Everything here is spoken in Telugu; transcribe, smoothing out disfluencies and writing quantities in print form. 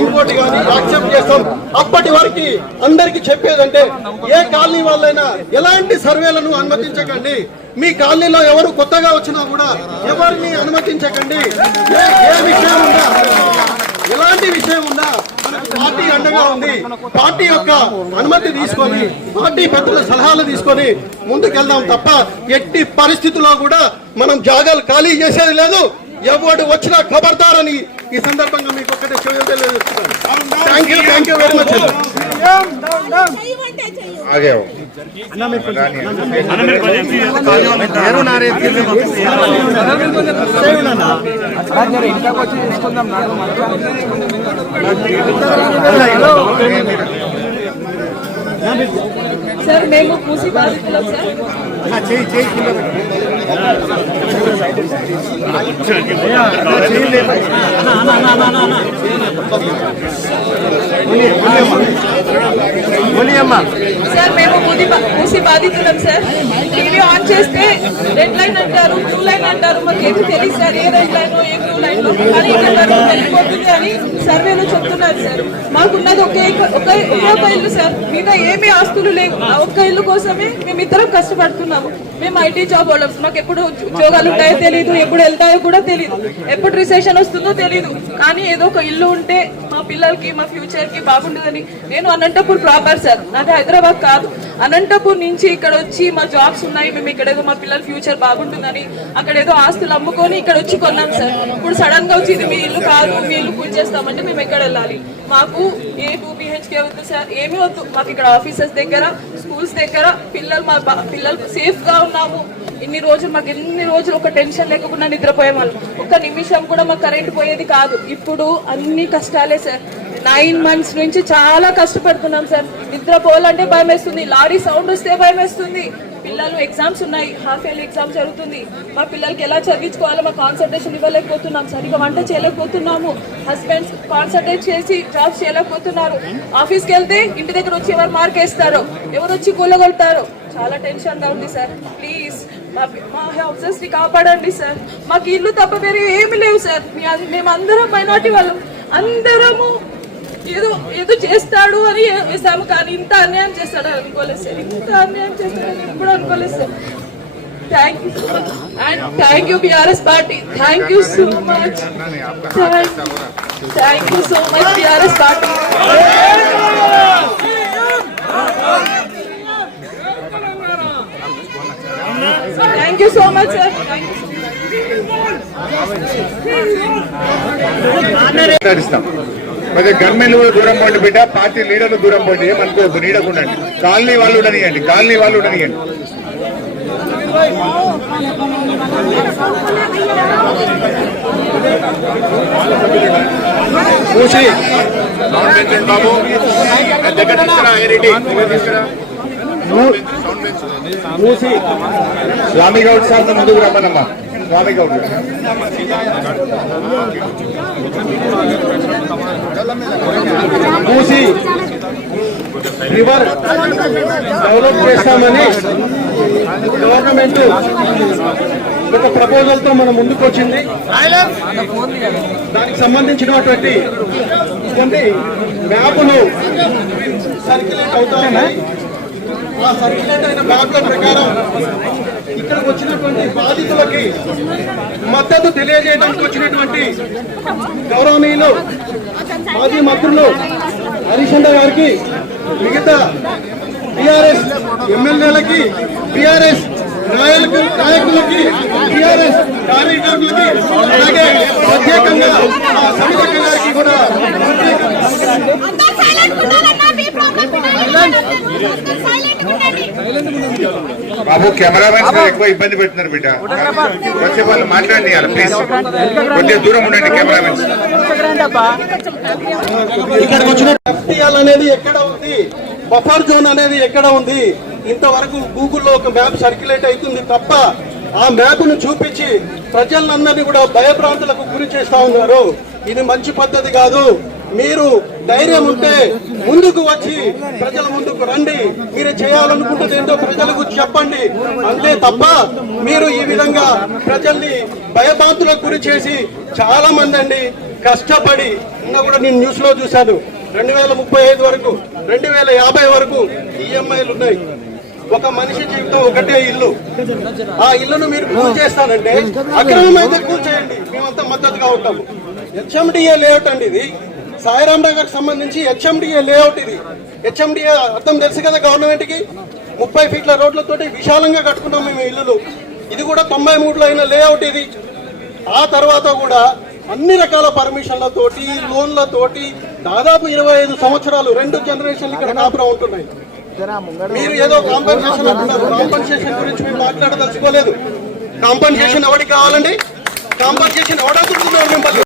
ఇంకోటి కానీ యాక్సెప్ట్ చేస్తాం. అప్పటి వరకు అందరికి చెప్పేదంటే ఏ కాలనీ వాళ్ళైనా ఎలాంటి సర్వేలను అనుమతించకండి. మీ కాలనీలో ఎవరు కొత్తగా వచ్చినా కూడా ఎవరిని అనుమతించకండి. ఏ విషయం ఉన్నా ఎలాంటి విషయం ఉన్నా మనకు పార్టీ అండగా ఉంది. పార్టీ యొక్క అనుమతి తీసుకొని పార్టీ పెద్దల సలహాలు తీసుకొని ముందుకెళ్దాం తప్ప ఎట్టి పరిస్థితుల్లో కూడా మనం జాగాలు ఖాళీ చేసేది లేదు. ఎవరు వచ్చినా ఖబర్దారని ఈ సందర్భంగా మీకు ఒక్కటే చేయలేదు. Thank you very much. Sir మేము మూసి బాధితులం సార్. సార్ మేము మూసి బాధితులం సార్. టీవీ ఆన్ చేస్తే రెడ్ లైన్ అంటారు, బ్లూ లైన్ అంటారు. మాకేమి తెలియదు సార్ ఏ రెడ్ లైన్ ఏ బ్లూ లైన్. కానీ ఇక్కడ వరకు వెళ్ళిపోతుంది అని సర్వేలో చెప్తున్నారు సార్. మాకున్నది ఒకే ఒక ఇల్లు సార్. మిగతా ఏమీ ఆస్తులు లేవు. ఆ ఒక్క ఇల్లు కోసమే మేమిద్దరం కష్టపడుతున్నాము. మేము ఐటీ జాబ్ వాళ్ళం. మాకు ఎప్పుడు ఉద్యోగాలు ఉంటాయో తెలియదు, ఎప్పుడు వెళ్తాయో కూడా తెలియదు, ఎప్పుడు రిసెషన్ వస్తుందో తెలియదు. కానీ ఏదో ఒక ఇల్లు ఉంటే మా పిల్లలకి మా ఫ్యూచర్ కి బాగుంటుందని. నేను అనంతపూర్ ప్రాపర్ సార్, నాది హైదరాబాద్ కాదు. అనంతపూర్ నుంచి ఇక్కడ వచ్చి మా జాబ్స్ ఉన్నాయి, మేము ఇక్కడ ఏదో మా పిల్లల ఫ్యూచర్ బాగుంటుందని అక్కడ ఏదో ఆస్తులు అమ్ముకొని ఇక్కడ వచ్చి కొన్నాం సార్. ఇప్పుడు సడన్ గా వచ్చి ఇది మీ ఇల్లు కాదు, మీ ఇల్లు పూజ చేస్తామంటే మేము ఎక్కడ వెళ్ళాలి? మాకు ఏ 2 BHK వద్దు సార్, ఏమీ వద్దు. మాకు ఇక్కడ ఆఫీసెస్ దగ్గర, స్కూల్స్ దగ్గర పిల్లలు సేఫ్ గా ఉన్నాము. ఇన్ని రోజులు ఒక టెన్షన్ లేకుండా నిద్రపోయేవాళ్ళం. ఒక్క నిమిషం కూడా మాకు కరెంట్ పోయేది కాదు. ఇప్పుడు అన్ని కష్టాలే సార్. 9 months నుంచి చాలా కష్టపడుతున్నాం సార్. నిద్రపోవాలంటే భయం వేస్తుంది, లారీ సౌండ్ వస్తే భయం వేస్తుంది. పిల్లలు ఎగ్జామ్స్ ఉన్నాయి, హాఫ్ ఇయర్లీ ఎగ్జామ్ జరుగుతుంది. మా పిల్లలకి ఎలా చదివించుకోవాలో మా కాన్సన్ట్రేషన్ ఇవ్వలేకపోతున్నాం, సరిగ్గా వంట చేయలేకపోతున్నాము. హస్బెండ్స్ కాన్సన్ట్రేట్ చేసి జాబ్స్ చేయలేకపోతున్నారు. ఆఫీస్కి వెళ్తే ఇంటి దగ్గర వచ్చి ఎవరు మార్క్ వేస్తారో, ఎవరు వచ్చి కూలగొడతారో, చాలా టెన్షన్ గా ఉంది సార్. ప్లీజ్ మా హౌసెస్ ని కాపాడండి సార్. మాకు ఇల్లు తప్ప వేరే ఏమి లేవు సార్. మేమందరం మైనార్టీ వాళ్ళం, అందరము ఏదో చేస్తాడు అని వేసాము. కానీ ఇంత అన్యాయం చేస్తాడు అనుకోలేదు సార్. ఇంత అన్యాయం చేస్తాడని ఎప్పుడు అనుకోలేదు sir. Thank you so much and thank you BRS party. Thank you so much. Thank you so much BRS party. Thank you so much sir. మరి గవర్నమెంట్ కూడా దూరం పోండి బిడ్డ, పార్టీ లీడర్లు దూరం పోండి. ఏమనుకోవద్దు, నీడకుండండి. కాలనీ వాళ్ళు ఉండనియండి. బాబు స్వామి గౌడ్ సార్ ముందుకు రమ్మనమ్మా. స్వామి గౌడ్ మూసి రివర్ డెవలప్ చేస్తామని గవర్నమెంట్ ఒక ప్రపోజల్ తో మన ముందుకు వచ్చింది. దానికి సంబంధించినటువంటి కొన్ని మ్యాప్లు సర్క్యులేట్ అవుతా ఉన్నాయి. ఆ సర్క్యులేట్ అయిన మ్యాప్ల ప్రకారం ఇక్కడికి వచ్చినటువంటి బాధితులకి మద్దతు తెలియజేయడానికి వచ్చినటువంటి గౌరవనీయులు మాజీ మంత్రులు హరీష్ గారికి, మిగతా BRS ఎమ్మెల్యేలకి, BRS నాయకులకి, BRS కార్యకర్తలకి, అలాగే ప్రత్యేకంగా సమితక్క గారికి కూడా బాబు కెమెరామెన్స్ ఎక్కువ ఇబ్బంది పెడుతున్నారు బిడ్డ. వచ్చే వాళ్ళు మాట్లాడియాలి ప్లీజ్. కొద్దిగా దూరం ఉండండి కెమెరామెన్స్. ఇక్కడికి వచ్చిన FTL అనేది ఎక్కడ ఉంది, బఫర్ జోన్ అనేది ఎక్కడ ఉంది, ఇంతవరకు గూగుల్లో ఒక మ్యాప్ సర్క్యులేట్ అవుతుంది తప్ప ఆ మ్యాప్ను చూపించి ప్రజలందరినీ కూడా భయభ్రాంతులకు గురి చేస్తా ఉన్నారు. ఇది మంచి పద్ధతి కాదు. మీరు ధైర్యం ఉంటే ముందుకు వచ్చి ప్రజల ముందుకు రండి. మీరు చేయాలనుకుంటుంది ఏంటో ప్రజలకు చెప్పండి. అంతే తప్ప మీరు ఈ విధంగా ప్రజల్ని భయభ్రాంతులకు గురి చేసి చాలా మంది అండి కష్టపడి ఇంకా కూడా నేను న్యూస్ లో చూశాను 2035 వరకు 2050 వరకు ఈఎంఐలు ఉన్నాయి. ఒక మనిషి జీవితం ఒకటే ఇల్లు. ఆ ఇల్లును మీరు కూల్ చేస్తానంటే అక్రమం అయితే కూల్ చేయండి, మేమంతా మద్దతుగా ఉంటాము. హెచ్ఎండిఏ లేఅవుట్ అండి ఇది. సాయిరాం నగర్ సంబంధించి హెచ్ఎండిఏ లేఅవుట్ ఇది. హెచ్ఎండిఏ అర్థం తెలుసు కదా గవర్నమెంట్ కి. 30 ఫీట్ల రోడ్లతోటి విశాలంగా కట్టుకున్నాం మేము ఇల్లులు. ఇది కూడా 93లో అయిన లేఅవుట్ ఇది. ఆ తర్వాత కూడా అన్ని రకాల పర్మిషన్లతోటి లోన్లతోటి దాదాపు 25 సంవత్సరాలు 2 జనరేషన్లు ఇక్కడ కాపురం ఉంటున్నాయి. మీరు ఏదో కాంపెన్సేషన్ అంటున్నారు. కాంపెన్సేషన్ గురించి మేము మాట్లాడదలుచుకోలేదు. కాంపెన్సేషన్ ఎవరికి కావాలండి? కాంపెన్సేషన్ ఎవడనుకుంటున్నారు మిమ్మల్ని?